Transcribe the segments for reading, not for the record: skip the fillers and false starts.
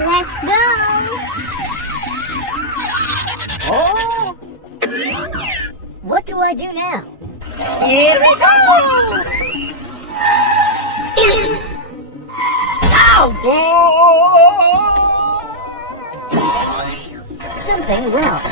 Let's go! Oh! What do I do now? Here we go! Ouch! Something wrong.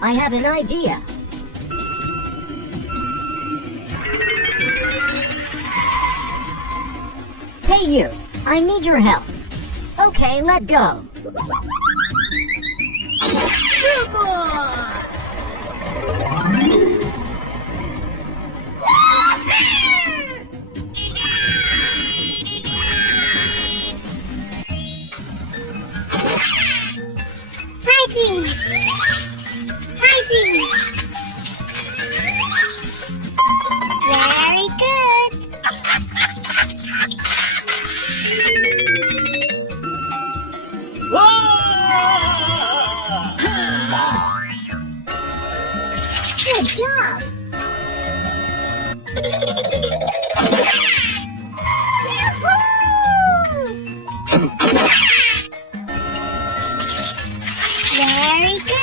I have an idea. Hey you, I need your help. Okay, let go. Come on! Fighting! Fighting! Very good! Good job! Very good!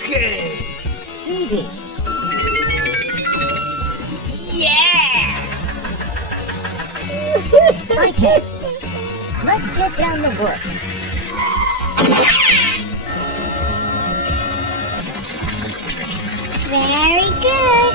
Okay. Easy. Yeah! I can't. Let's get down to work. Very good!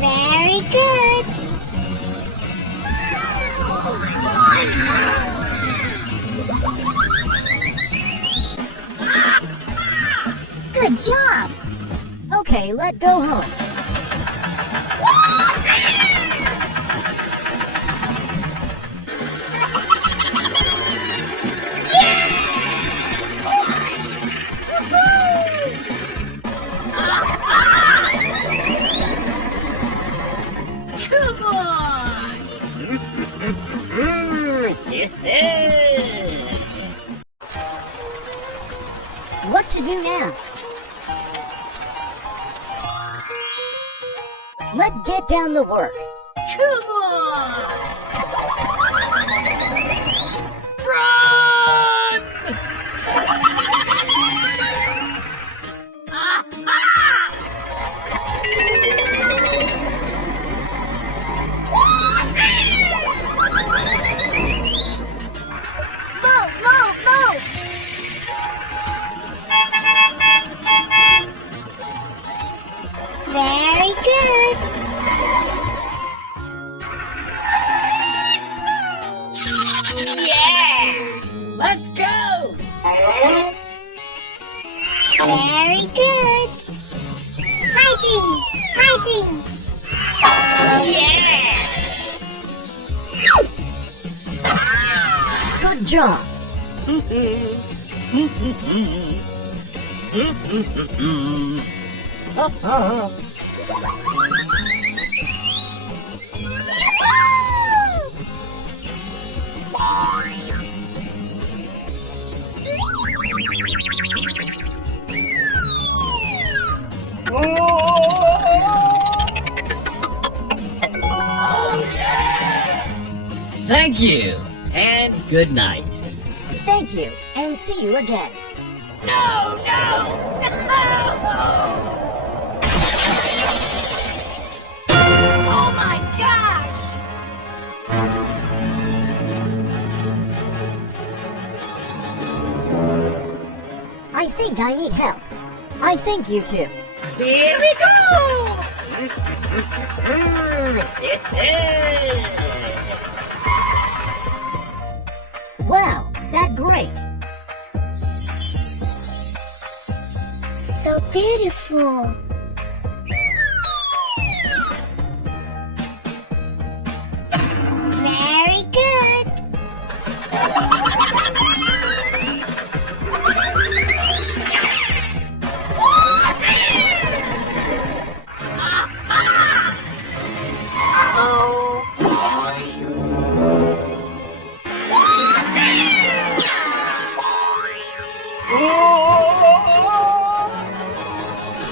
Very good! Good job. Okay, let go home. Come on! What to do now? Let's get down to work. Come on! Run! Move, move, move! Very good! Yeah! Let's go! Very good! Fighting! Fighting! Yeah! Good job. Thank you, and good night. Thank you, and see you again. No, no, Oh my gosh! I think I need help. I think you too. Here we go! Wow, that's great. So beautiful. Very good.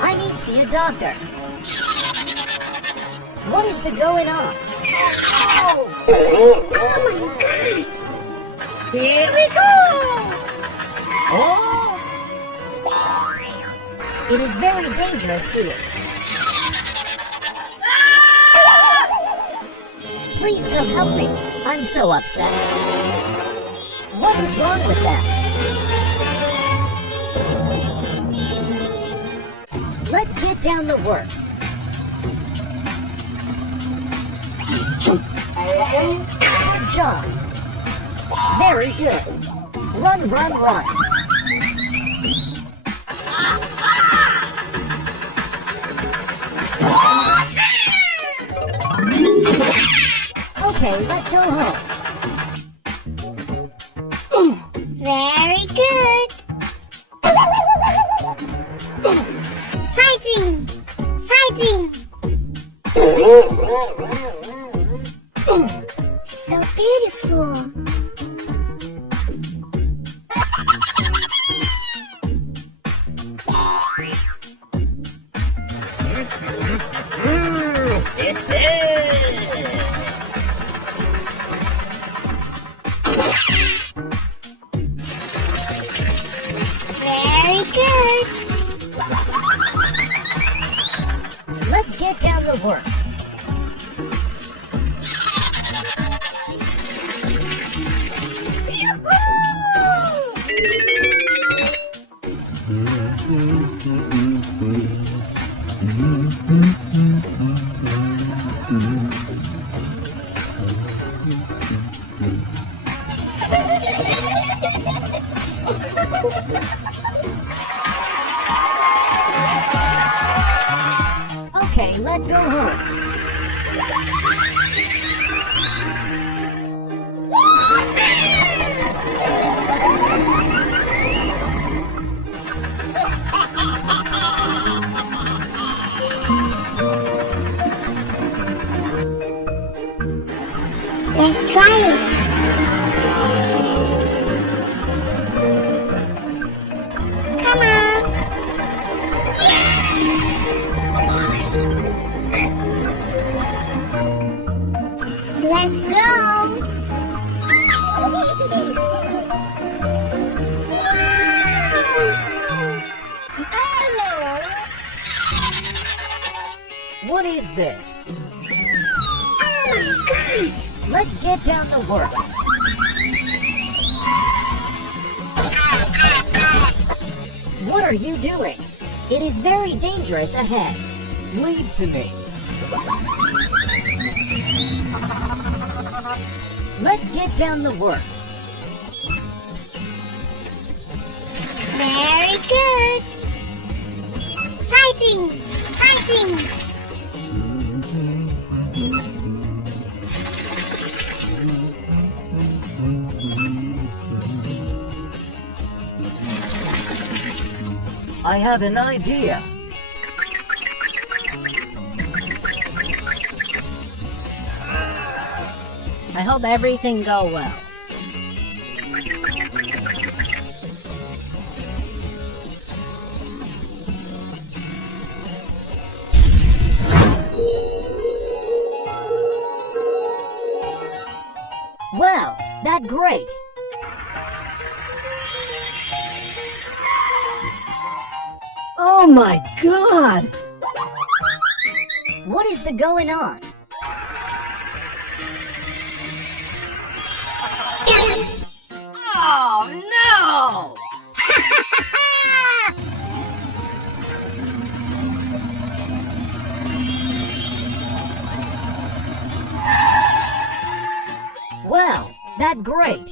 I need to see a doctor. What is the going on? Here we go! Oh! It is very dangerous here. Please come help me. I'm so upset. What is wrong with that? Let's get down to work. Good job. Very good. Run, run, run. Okay, let's go home. Very good. Fighting! Fighting! So beautiful. Very good. Let's get down to work. Okay, let's go home. Let's try it. Come on. Let's go. Hello. What is this? Oh my God. Let's get down to work. What are you doing? It is very dangerous ahead. Leave to me. Let's get down to work. Very good. Fighting! Fighting! I have an idea. I hope everything go well. Oh my god! What is the going on? Oh no! Well, that's great.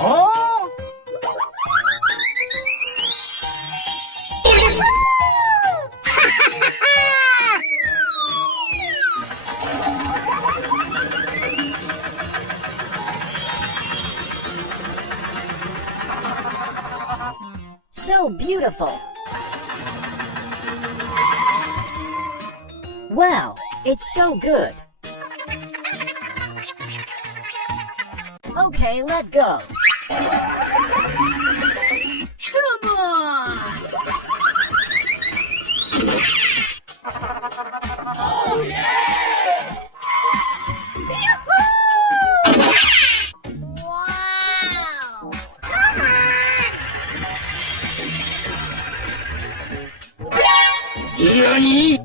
Oh! So beautiful. Wow, it's so good. Okay, let go. Come on! Oh yeah! Wow! Come on! NANI?!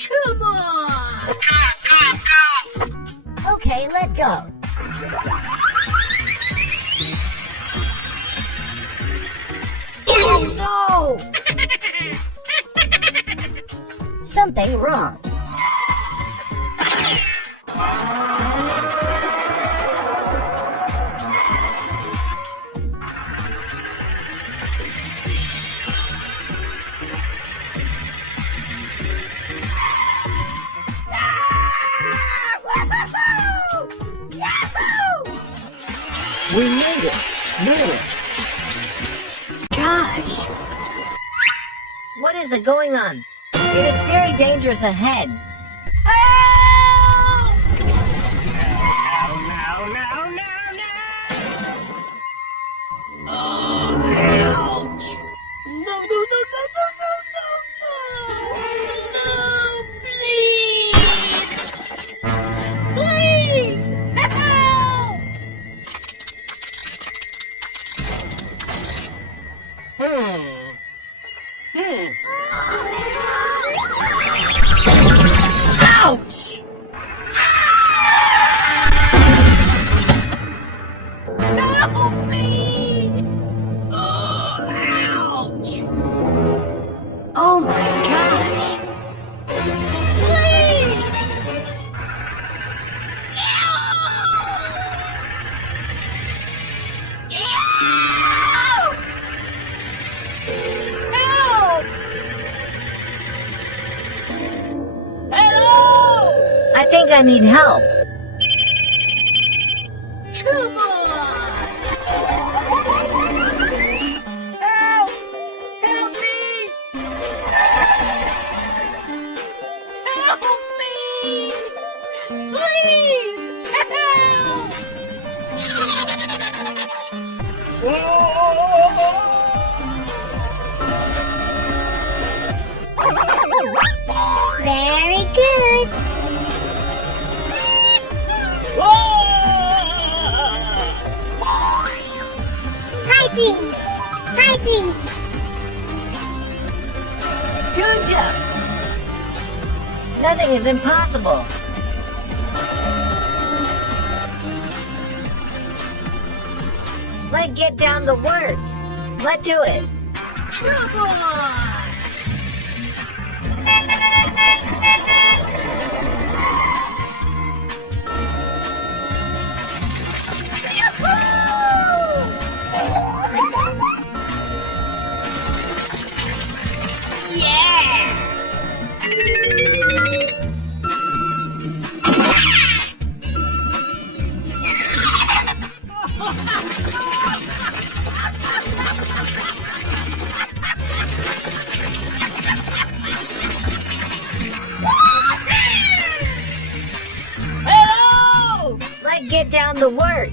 Come on! Okay, let go. Oh no! Something wrong. We made it! Really? Gosh! What is the going on? It is very dangerous ahead. Ouch! No, no, no, no, no, no, no, no! No, please! Please! Help! Ouch! Help me! Ouch! Oh my gosh! Please! Help! Help! Hello! I think I need help. Come on! Help! Help me! Help me! Please! Help! Very good. Fighting! Fighting! Good job! Nothing is impossible. Let's get down the work. Let's do it. Come on! down the work.